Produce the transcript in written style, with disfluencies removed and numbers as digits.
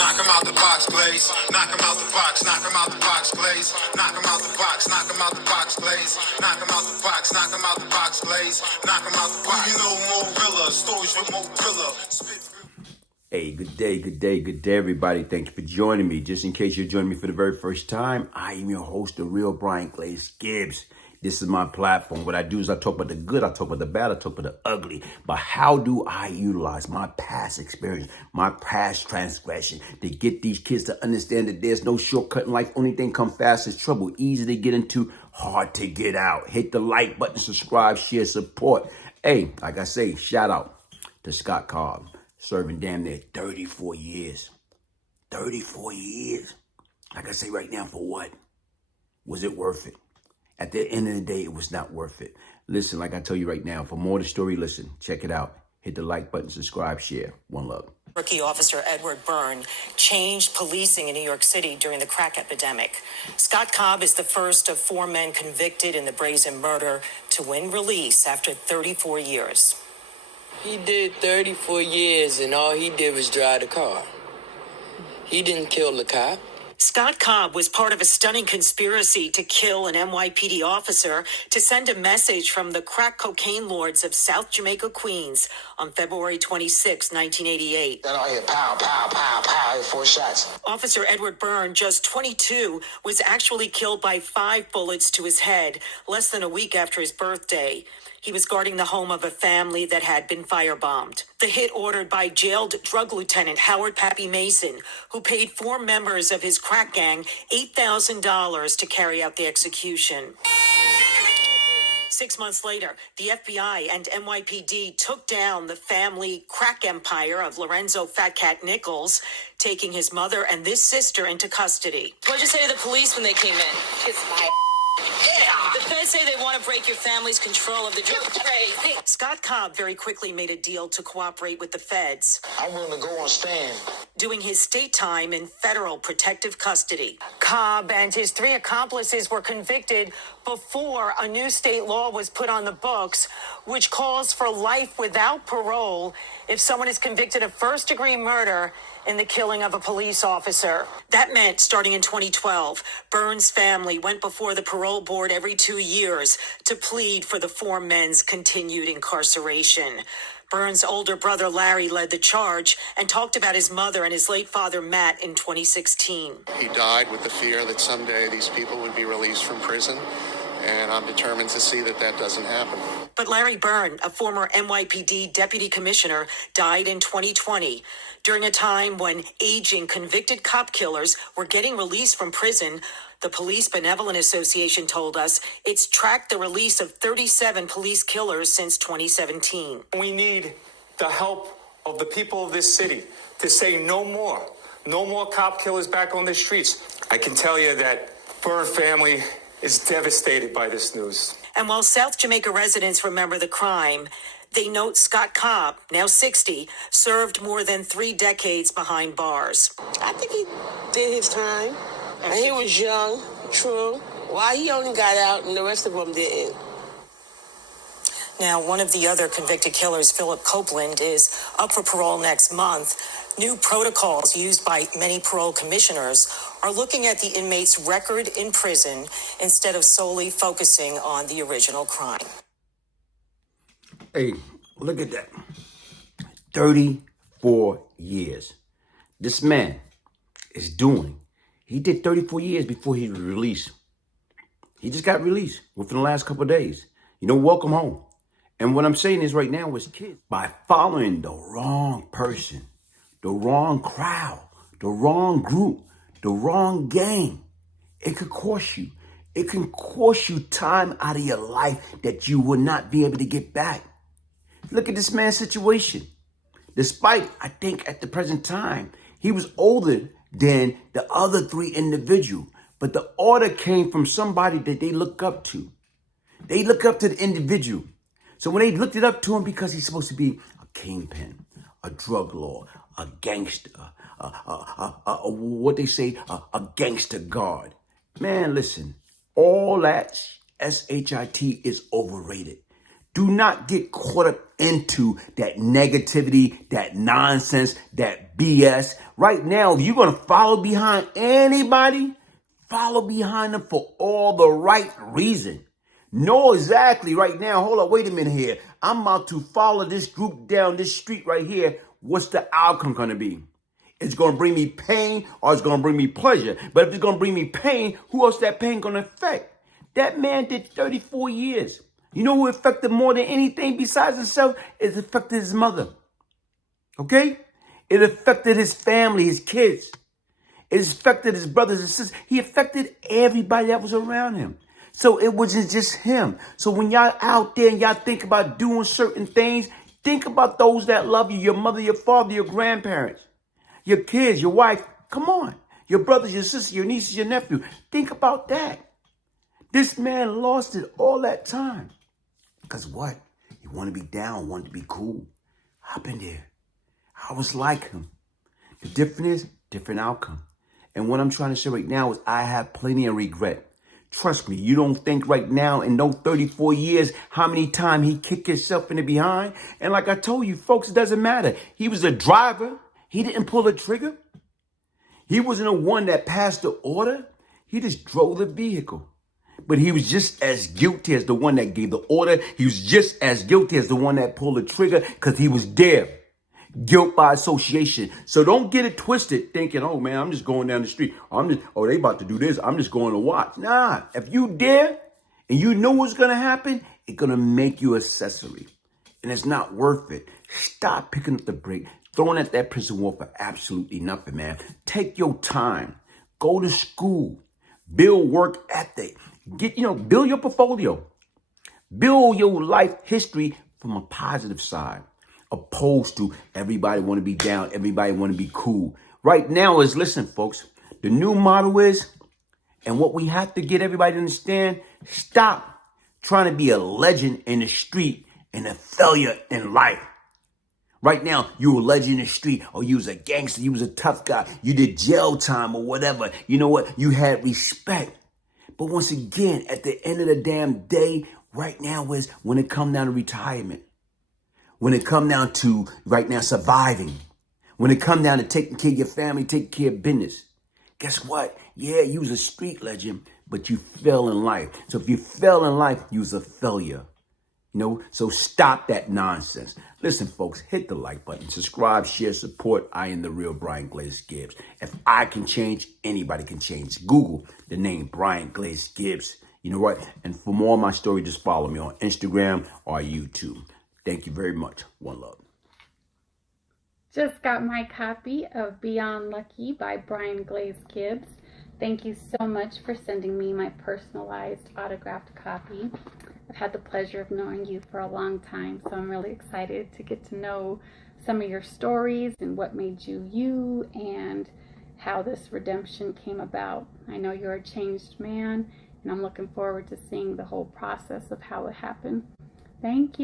Knock him out the box, Glaze. Knock him out the box, knock him out the box, Glaze. Knock him out the box, knock him out the box, Glaze. Knock him out the box, knock him out the box, Glaze. Knock him out the box. You know more Rilla, stories with more Rilla. Hey, good day, everybody. Thank you for joining me. Just in case you're joining me for the very first time, I am your host, the real Bryant, Glaze Gibbs. This is my platform. What I do is I talk about the good, I talk about the bad, I talk about the ugly. But how do I utilize my past experience, my past transgression to get these kids to understand that there's no shortcut in life? Only thing come fast is trouble. Easy to get into, hard to get out. Hit the like button, subscribe, share, support. Hey, like I say, shout out to Scott Cobb, serving damn near 34 years. 34 years. Like I say right now, for what? Was it worth it? At the end of the day, it was not worth it. Listen, like I tell you right now, for more of the story, listen, check it out. Hit the like button, subscribe, share. One love. Rookie officer Edward Bryne changed policing in New York City during the crack epidemic. Scott Cobb is the first of 4 men convicted in the brazen murder to win release after 34 years. He did 34 years, and all he did was drive the car. He didn't kill the cop. Scott Cobb was part of a stunning conspiracy to kill an NYPD officer to send a message from the crack cocaine lords of South Jamaica, Queens on February 26, 1988. Then I hear pow, pow, pow, pow, I hear 4 shots. Officer Edward Bryne, just 22, was actually killed by 5 bullets to his head less than a week after his birthday. He was guarding the home of a family that had been firebombed. The hit ordered by jailed drug lieutenant Howard Pappy Mason, who paid 4 members of his crack gang $8,000 to carry out the execution. 6 months later, the FBI and NYPD took down the family crack empire of Lorenzo Fat Cat Nichols, taking his mother and this sister into custody. What'd you say to the police when they came in? Kiss my Yeah. The feds say they want to break your family's control of the drug trade. Scott Cobb very quickly made a deal to cooperate with the feds, I'm willing to go on stand. doing his state time in federal protective custody. Cobb and his 3 accomplices were convicted before a new state law was put on the books, which calls for life without parole if someone is convicted of first-degree murder in the killing of a police officer. That meant, starting in 2012, Byrne's family went before the parole board every 2 years to plead for the 4 men's continued incarceration. Byrne's older brother Larry led the charge and talked about his mother and his late father Matt in 2016. He died with the fear that someday these people would be released from prison, and I'm determined to see that that doesn't happen. But Larry Byrne, a former NYPD deputy commissioner, died in 2020 during a time when aging convicted cop killers were getting released from prison. The Police Benevolent Association told us it's tracked the release of 37 police killers since 2017. We need the help of the people of this city to say no more. No more cop killers back on the streets. I can tell you that Byrne family is devastated by this news. And while South Jamaica residents remember the crime, they note Scott Cobb, now 60, served more than 3 decades behind bars. I think he did his time. And he was young, true. Why he only got out and the rest of them didn't? Now, one of the other convicted killers, Philip Copeland, is up for parole next month. New protocols used by many parole commissioners are looking at the inmate's record in prison instead of solely focusing on the original crime. Hey, look at that. 34 years. This man is doing. He did 34 years before he was released. He just got released within the last couple of days. Welcome home. And what I'm saying is right now with kids, by following the wrong person, the wrong crowd, the wrong group, the wrong gang, it could cost you. It can cost you time out of your life that you will not be able to get back. Look at this man's situation. Despite, I think at the present time, he was older than the other 3 individuals. But the order came from somebody that they look up to. They look up to the individual. So when they looked it up to him because he's supposed to be a kingpin, a drug lord, a gangster, what they say, a gangster guard. Man, listen, all that SHIT is overrated. Do not get caught up into that negativity, that nonsense, that BS. Right now, if you're going to follow behind anybody, follow behind them for all the right reason. Know exactly right now, hold on, wait a minute here. I'm about to follow this group down this street right here. What's the outcome going to be? It's going to bring me pain or it's going to bring me pleasure. But if it's going to bring me pain, who else that pain going to affect? That man did 34 years. You know who affected more than anything besides himself? It affected his mother. Okay? It affected his family, his kids. It affected his brothers and sisters. He affected everybody that was around him. So it wasn't just him. So when y'all out there and y'all think about doing certain things, think about those that love you, your mother, your father, your grandparents, your kids, your wife. Come on. Your brothers, your sisters, your nieces, your nephew. Think about that. This man lost it all that time. Because what? He wanted to be down, wanted to be cool. I've been there. I was like him. The difference is, different outcome. And what I'm trying to say right now is I have plenty of regret. Trust me, you don't think right now in those 34 years how many times he kicked himself in the behind. And like I told you, folks, it doesn't matter. He was a driver. He didn't pull the trigger. He wasn't the one that passed the order. He just drove the vehicle. But he was just as guilty as the one that gave the order. He was just as guilty as the one that pulled the trigger because he was there. Guilt by association. So don't get it twisted thinking, oh man, I'm just going down the street. They about to do this. I'm just going to watch. Nah, if you dare and you know what's going to happen, it's going to make you accessory. And it's not worth it. Stop picking up the brake, throwing at that prison wall for absolutely nothing, man. Take your time. Go to school. Build work ethic. Build your portfolio. Build your life history from a positive side. Opposed to everybody want to be down, everybody want to be cool. Right now is, listen, folks, the new motto is, and what we have to get everybody to understand, stop trying to be a legend in the street and a failure in life. Right now, you a legend in the street, or you was a gangster, you was a tough guy, you did jail time or whatever. You know what? You had respect. But once again, at the end of the damn day, right now is when it come down to retirement. When it come down to, right now, surviving. When it come down to taking care of your family, taking care of business. Guess what? Yeah, you was a street legend, but you fell in life. So if you fell in life, you was a failure. So stop that nonsense. Listen, folks, hit the like button, subscribe, share, support. I am the real Bryant Glaze Gibbs. If I can change, anybody can change. Google the name Bryant Glaze Gibbs. You know what? And for more of my story, just follow me on Instagram or YouTube. Thank you very much. One love. Just got my copy of Beyond Lucky by Bryant Glaze Gibbs. Thank you so much for sending me my personalized autographed copy. I've had the pleasure of knowing you for a long time, so I'm really excited to get to know some of your stories and what made you you and how this redemption came about. I know you're a changed man, and I'm looking forward to seeing the whole process of how it happened. Thank you.